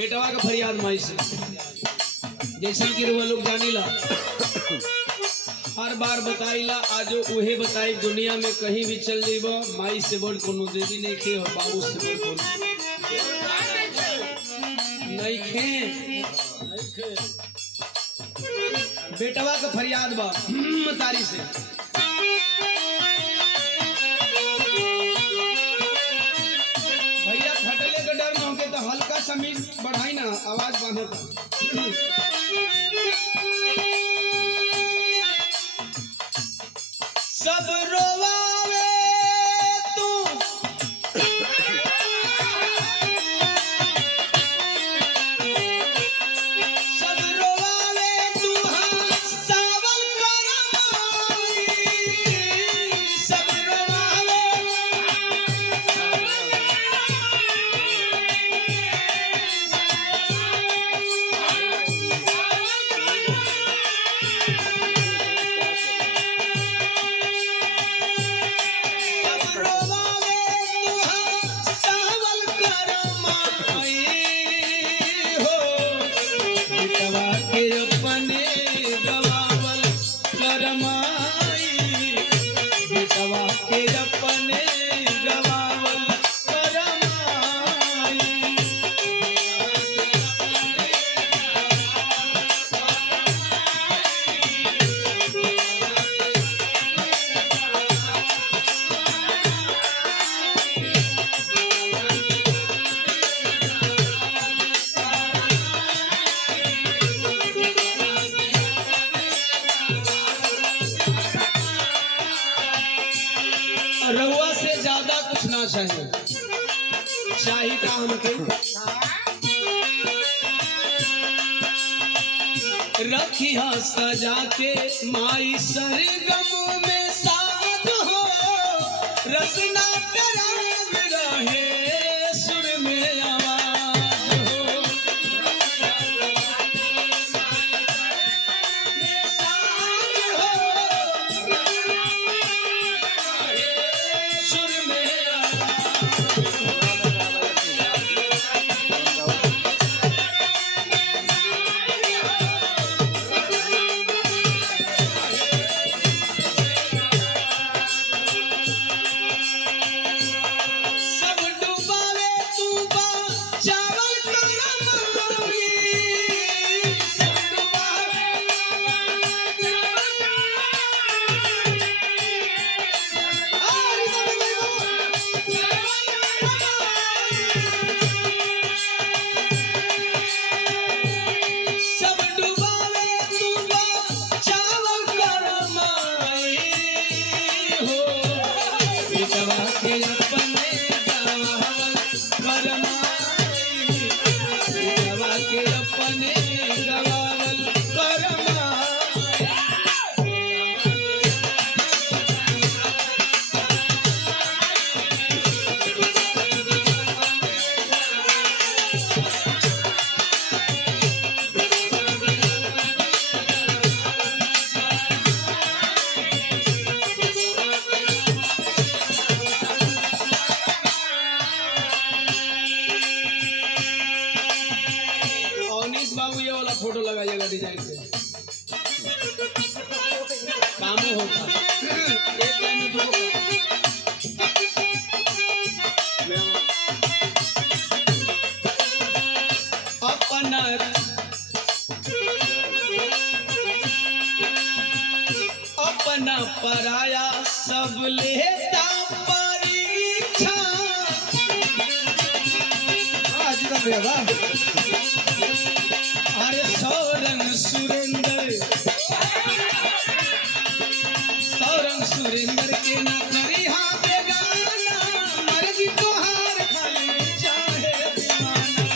बेटवा का फरियाद माई से जैसे कि रुआ लोग जानीला हर बार बताइला आजो उहे बताई दुनिया में कहीं भी चल जाइबो माई से बड़ कोनो देवी नहीं खे और बाबू से बड़ कोनो नहीं खे। बेटवा का फरियाद बा तारी से भैया फटले का डर न होके तो हल्का सा मीट बढ़ाई ना आवाज बांधो का सब रोवावे तू सब रोवावे तू सावल करमाई सब रोवावे रहुआ से ज्यादा कुछ ना चाहिए चाहिए का हमके रखी हा सजा के माई सरगम में साथ हो रसना कराग रहे सुर में आवाज हो सुर में बाबू ये वाला फोटो लगाइएगा डिजाइन पे काम होगा एक लाइन में दो अपना अपना पराया सब लेता परीक्षा आज का बेवा अरे सौरंग सुरेंद्र के ना करी हाथ गाना मर्जी तोहार खाली चाहे दीवाना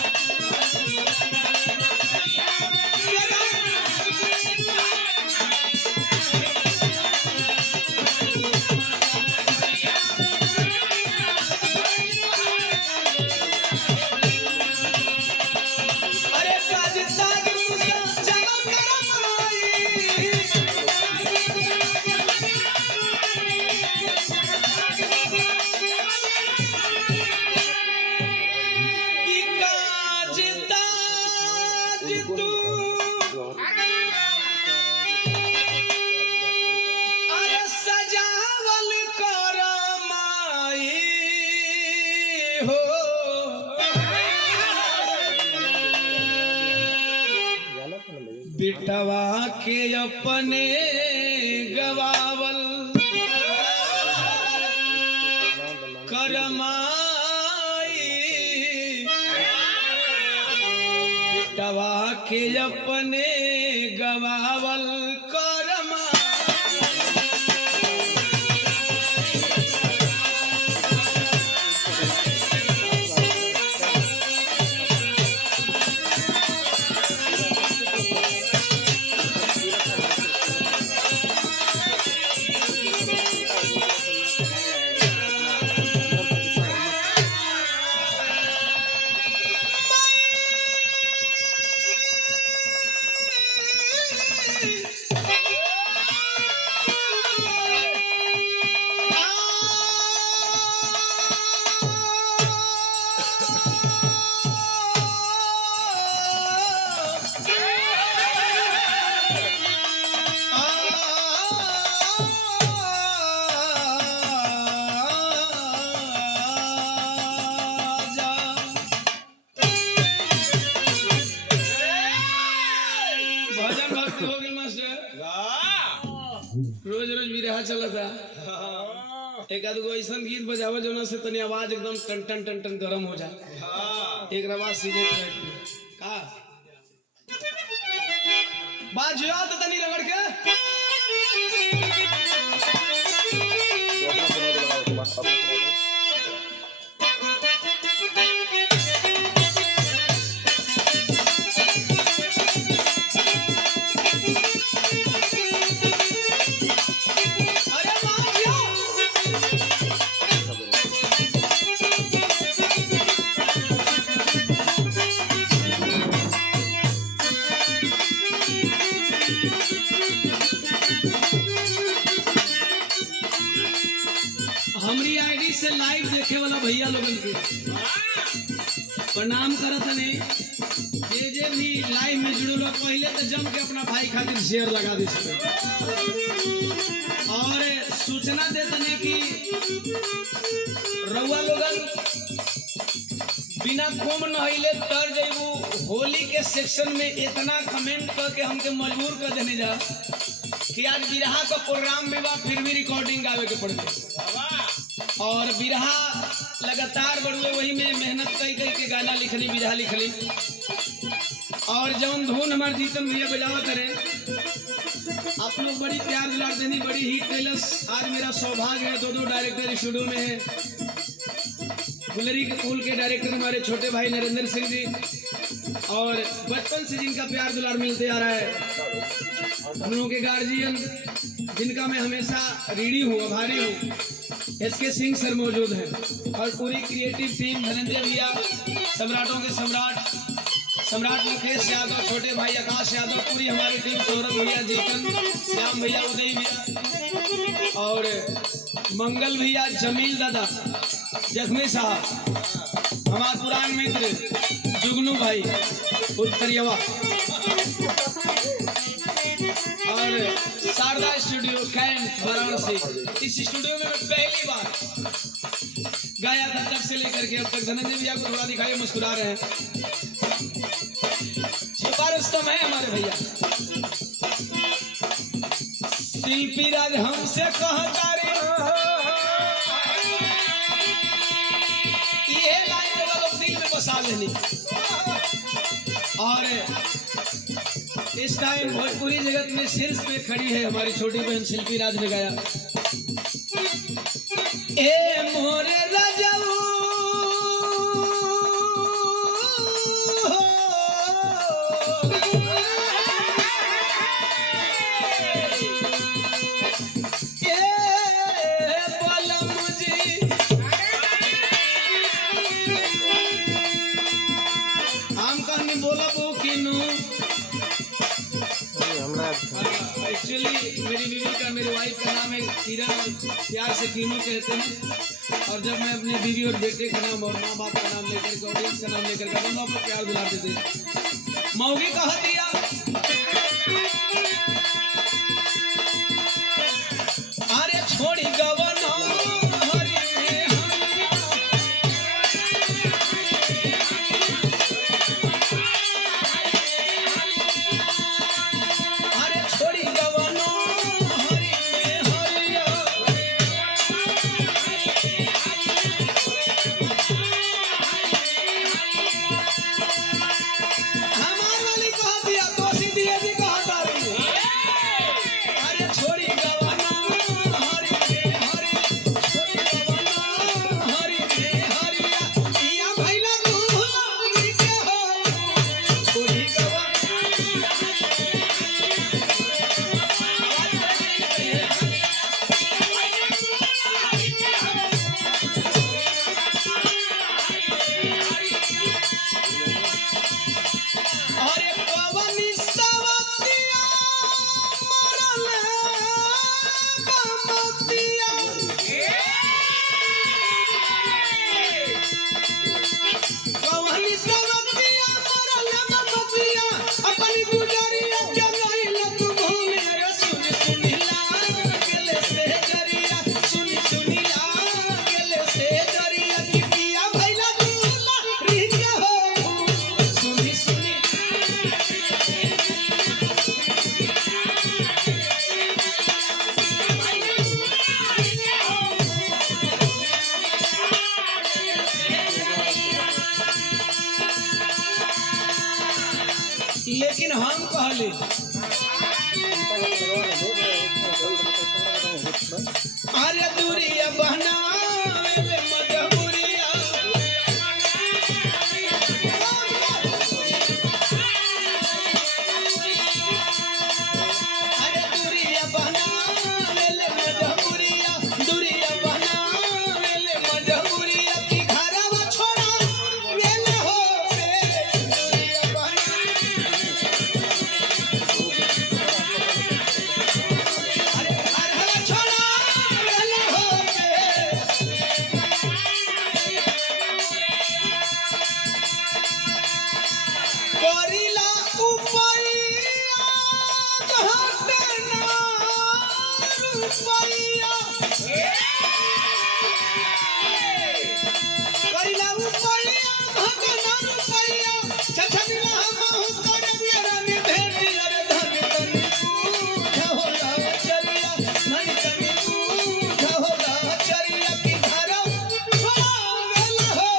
हो बिटवा के अपने गवावल करमाई बिटवा के अपने गवावल करमाई रोज रोज बिरहा चला था एक आध गो ऐसा गीत बजावा जो से तनी आवाज एकदम टन टन टन टन गरम हो जाए एक रवा सीधे का बात जो तो तनी रगड़ के हमारी आईडी से लाइव देखे वाला भैया लोगन के प्रणाम करत ने जे भी लाइव में जुड़े लोग पहले तो जम के अपना भाई खातिर शेयर लगा दी और सूचना देते ने कि रउआ लोगन बिना खूब नहिले तर जइबू होली के सेक्शन में इतना कमेंट करके हमके मजबूर कर देने जा कि आज बिरहा का प्रोग्राम में बा फिर भी रिकॉर्डिंग गावे के पड़े और बिरहा लगातार बढ़ुए वही में मेहनत कई के गाना लिखली बिरहा लिखली और जौन धुन हमारे जीतन भैया बजावा करे आप लोग बड़ी प्यार दुलार देनी बड़ी हिट कैलस। आज मेरा सौभाग्य है दो डायरेक्टर स्टूडियो में है। गुलरी के पुल के डायरेक्टर हमारे छोटे भाई नरेंद्र सिंह जी और बचपन से जिनका प्यार दुलार मिलते आ रहा है हम लोगों के गार्जियन जिनका मैं हमेशा ऋणी हूँ आभारी हूँ एसके सिंह सर मौजूद हैं और पूरी क्रिएटिव टीम धनंजय भैया सम्राटों के सम्राट मुकेश यादव छोटे भाई आकाश यादव पूरी हमारी टीम सौरभ भैया जीतन श्याम भैया उदय भैया और मंगल भैया जमील दादा जख्मी साहब हमारे पुरान मित्र जुगनू भाई उत्तरियावा और शारदा स्टूडियो कैंट वाराणसी। इस स्टूडियो में मैं पहली बार गाया था तब से लेकर के अब तक। धनंजय भैया को थोड़ा दिखाइए मुस्कुरा रहे हैं। रुस्तम है हमारे भैया शिल्पी राज हमसे कहता रे ये लाइन वालों दिल में बसा लेनी और इस टाइम भोजपुरी जगत में शीर्ष में खड़ी है हमारी छोटी बहन शिल्पी राज ने गाया ए मोरे राजाऊ एक्चुअली मेरी बीवी का मेरी वाइफ का नाम है किरण प्यार से कीनू कहते हैं और जब मैं अपने बीवी और बेटे का नाम और माँ बाप का नाम लेकर के ऑडियंस का नाम लेकर के दोनों को प्यार दिला देते हैं। मौगी कहा दिया अरे छोड़ी गवन लेकिन हम कहले अरे दूरिया बनावे ले मजबूरिया अरे दूरिया बनावे ले मजबूरिया दूरिया बनावे ले मजबूरिया की घरवा छोड़ा गेले हो दूरिया अरे घरवा छोड़ा गेले हो करिला उपैया घाटे ना रुपैया करिला उपैया घाटे ना रुपैया छछनिला हमहु कर बियारा नि भेटी अरे धन तनी पूछ होला चरिया धन तनी पूछ होला चरिया की धारा पागल हो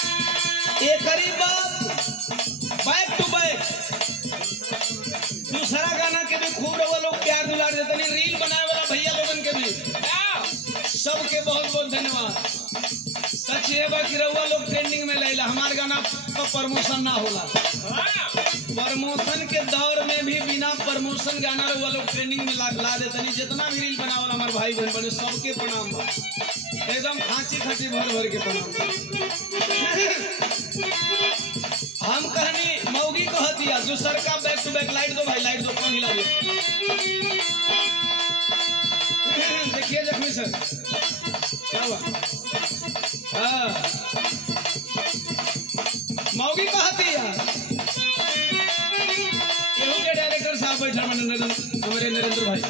एकरी बात बैक टू बैक दूसरा गाना के भी खूब रवा लोग प्यार दुलार देते नहीं रील बनाए वाला भैया लोगन के भी सबके बहुत बहुत धन्यवाद। सच ये बा कि रवा लोग ट्रेंडिंग में लेला हमार गाना का प्रमोशन ना होला प्रमोशन के दौर में भी बिना प्रमोशन गाना रवा लोग ट्रेंडिंग में ला देते नहीं जितना भी रील बनावला हमारे भाई बहन बने सबके प्रणाम बा एकदम खांची खांची भर भर के प्रणाम हम कहनी मौगी कह दिया दूसर का बैक टू बैक लाइट दो भाई लाइट दो कौन हिला दो देखिए जख्मी सर क्या हुआ हाँ मौगी कह दिया केहू के डायरेक्टर साहब बैठे हमारे नरेंद्र भाई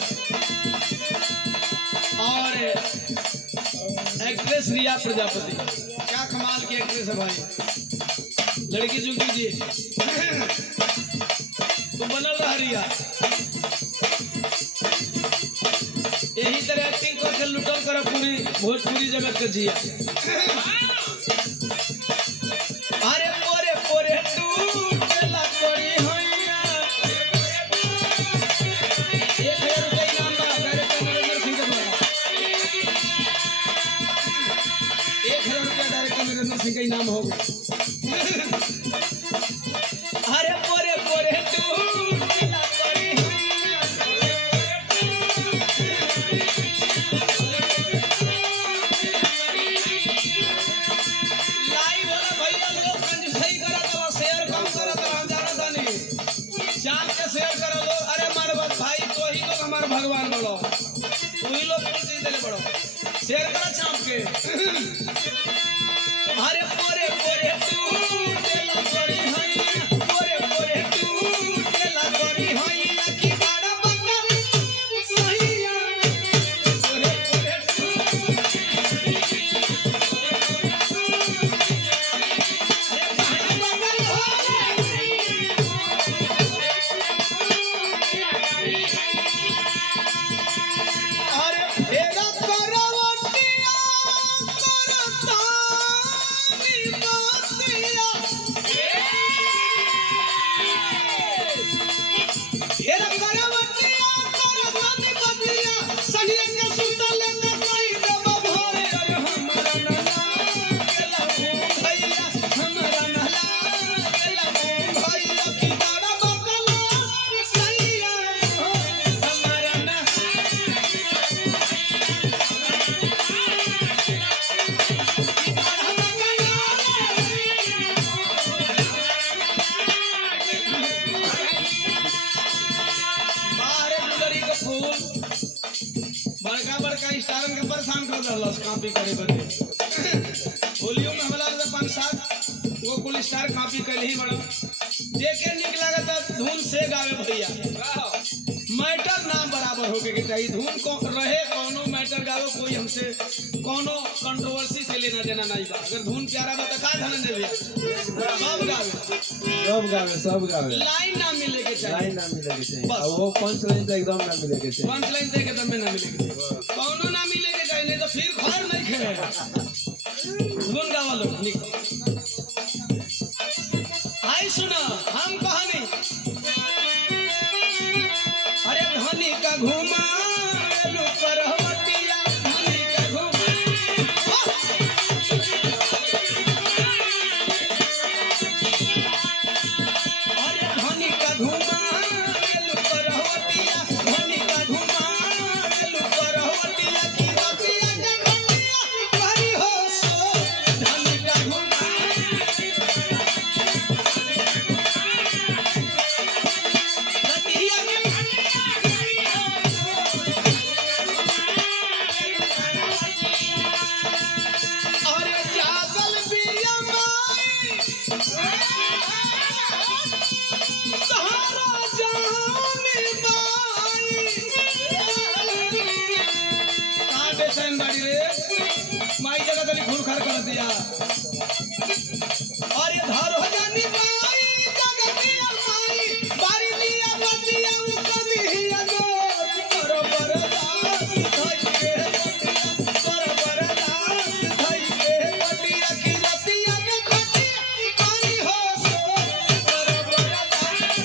और एक्ट्रेस रिया प्रजापति क्या कमाल की एक्ट्रेस है भाई लड़की जो कीजिए तो बनल रहा रिया यही तरह एक्टिंग करके लुटल कर पूरी भोजपुरी जगत के जिया अरे पोरे पोरे टूटला कोरी होइया 1000 रुपया इनाम बा डायरेक्टर नरेंद्र सिंह के द्वारा 1000 रुपया डायरेक्टर नरेंद्र सिंह का इनाम हो गया अरे पोरे पोरे टूटला कोरी होइया लाइव वाला भैया लोग कंजूसई करत बा शेयर कम करत हम जाना तानी जान के शेयर कर लो अरे मार बात भाई तो ही लोग हमार भगवान बड़ो तू ही लोग कुछ देले बड़ो शेयर कर चाप के अरे पोरे पोरे टूटला कोरी होइया पोरे पोरे टूटला कोरी होइया की बड़ा बका सहिया पोरे पोरे अरे फेरा करवटिया करता निमतिया फेरा करवटिया करता निमतिया सहिया के सुतल न कोई दब भरे अरे हमरा नला केला भैया हमरा नला केला भैया की बड़ा बकला सहिया हमरा ना बाहर गुलरी के फूल बड़का बड़का स्टारन के परेशान कर दहलस कॉपी करे बदे होलियो में हमरा लगे 5-7 वो कुल स्टार कॉपी कर ही बड़ा जेके निक लागत धुन से गावे भैया मैं मैटर ना बराबर होके के चाहिए। धुन को रहे कोनो मैटर गावे, कोई हमसे कोनो कंट्रोवर्सी से लेना देना नहीं बा। अगर धुन प्यारा बा त का धनंजय भैया सब गावे लाइन ना मिले के चाहिए, और वो पंच लाइन तो एकदम ना मिले के चाहिए, पंच लाइन तो एकदम ना मिले के चाहिए, कोनो ना मिले के चाहिए, नहीं तो फिर खैर नहीं खेलेगा। धुन गावा लोग निक आई सुना हम कहानी। अरे धनी का घुमा करवटिया, धनी का घुमा, अरे धनी का घुमा करवटिया, धनी का घुमा करवटिया की रतिया के खटिया भरी हो सो, धनी का घुमा माई जगह तली खून खार कर दिया। और ये धार हो जानी माई जगह दिया माई बारी दिया बतिया उकली हिया गो कर बरदास धई के बतिया, कर बरदास धई के बतिया की रतिया के खटिया पानी हो सो, कर बरदास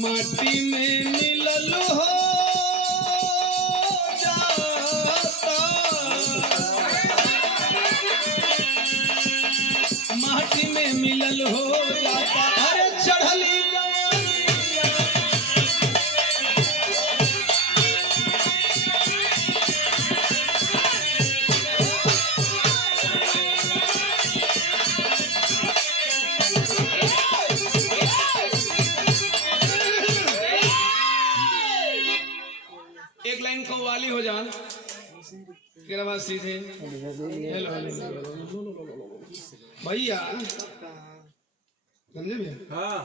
माटी में मिलल हो जाता, माटी में मिलल हो जाता। अरे चढ़ली एक लाइन कव्वाली हो जान के बाद सीधे हेलो भैया समझे भैया। हाँ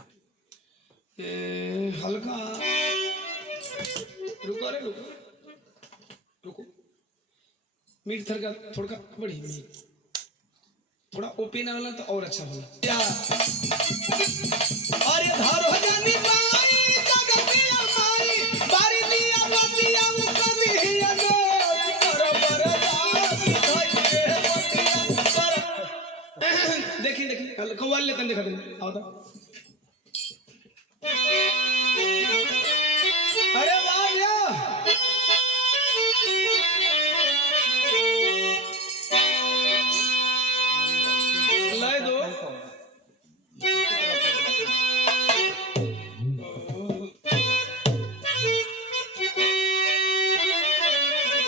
हल्का रुको, अरे रुको रुको, मीट थर का थोड़ा बड़ी मीट थोड़ा ओपन वाला तो और अच्छा होला। और ये धार हो जानी माई जगह दिया माई बारी दिया बतिया उकली हिया गो कर बरदास धई के बतिया कर। देखी देखी कव्वाली लेतन देखा देन आओ तो। अरे वाह या लय दो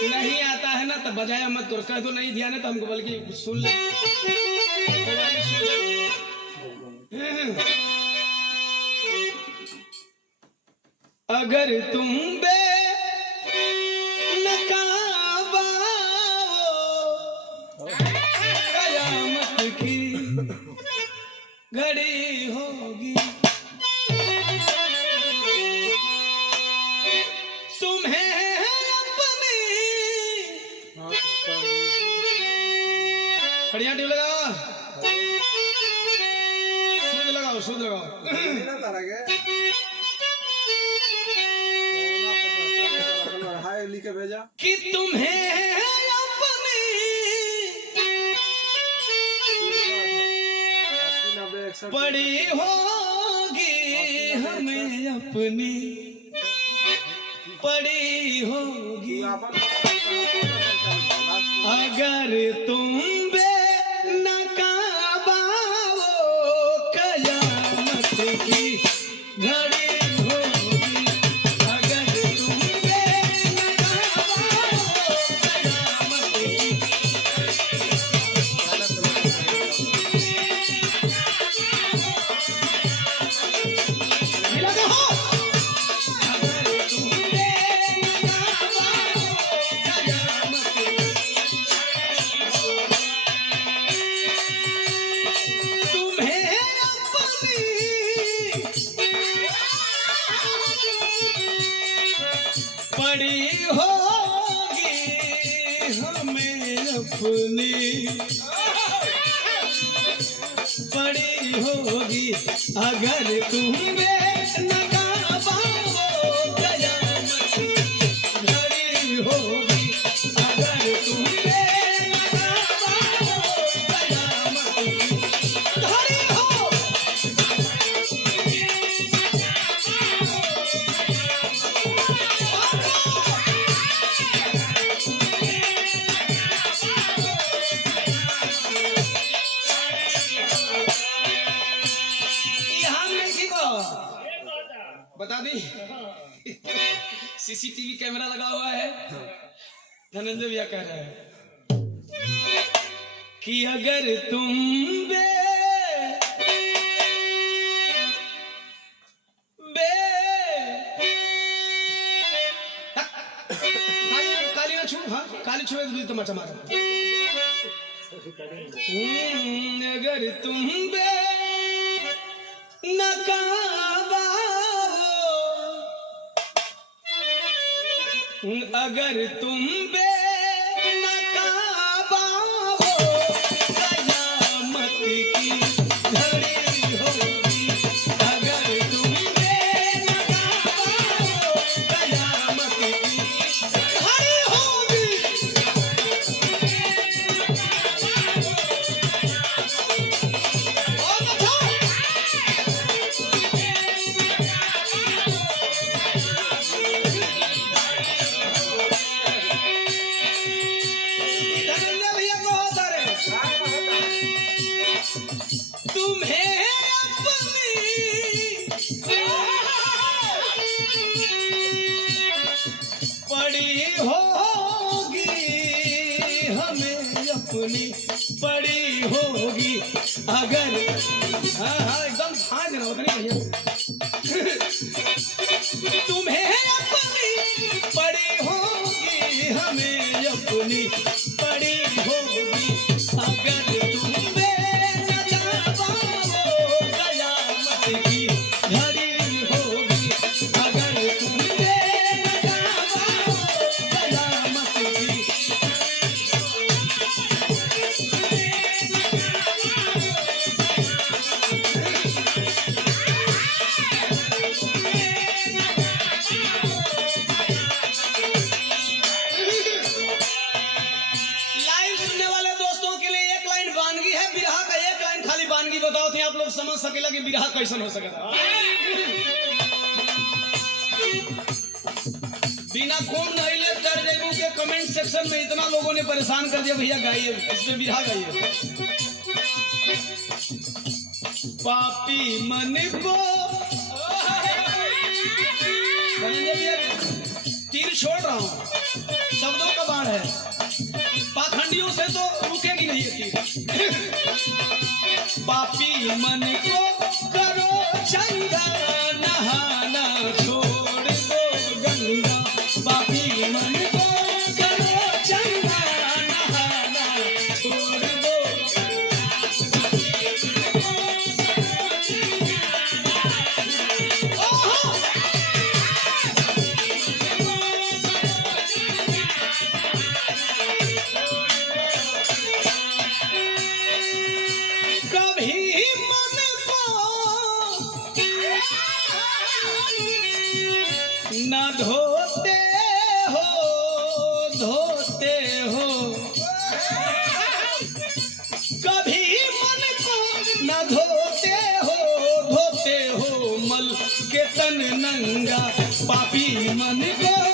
नहीं आता है ना तो बजाया मत तो कह दो नहीं ध्यान है तो हमको बल्कि सुन ले। अगर तुम बे नकाबा कयामत की घड़ी होगी, तुम्हें अपनी तारा के हाय लिख के भेजा कि तुम्हें अपनी 80 90 61 पड़ी होगी हमें अपनी पड़ी होगी अगर तुम बेनकाबा हो कयामत की घड़ी होगी अगर तुम बेनकाबा हो कयामत की मिला दे हो अगर तुम बेनकाबा हो कयामत की तुम्हें अपनी पड़ी होगी हमें अपनी पड़ी होगी अगर तुम बेनकाबा हो कयामत की घड़ी होगी अगर तुम बेनकाबा हो कयामत की घड़ी हो यहाँ में की बता दी सीसीटीवी कैमरा लगा हुआ है धनंजय भैया कह रहे हैं कि अगर तुम बे बे काली ना छू हाँ काली छुए तो मचा मारा अगर तुम बे नकाबा हो अगर तुम बेनकाबा हो कयामत की घड़ी होगी अगर तुम बेनकाबा हो कयामत की घड़ी होगी और बताओ धनंजय भैया को होता रे तुम्हें अपनी पड़ी होगी हमें अपनी पड़ी होगी अगर हाँ हाँ एकदम हाँ देना होता नहीं भैया तुम्हें अपनी पड़ी होगी हमें अपनी पड़ी होगी अगर तुम बेनकाबा हो कयामत की घड़ी होगी अगर तुम बेनकाबा हो कयामत की लाइव सुनने वाले दोस्तों के लिए एक लाइन वानगी है बिरहा का एक लाइन खाली वानगी बताओ थे आप लोग समझ सकेला कि बिरहा कैसन हो सकेगा बिना खून नहीं ले तर्जमों के कमेंट सेक्शन में इतना लोगों ने परेशान कर दिया भैया गाइए इसमें बिरहा गाइए पापी मन को तीर छोड़ रहा हूँ शब्दों का बाढ़ है पाखंडियों से तो रुकेगी नहीं ये तीर पापी मन को करो चंगा नहाना छोड़ दो गंगा पापी मन को करो चंगा नहाना छोड़ दो कभी मन को न धोते हो कभी मन को न धोते हो मल के तन नंगा पापी मन को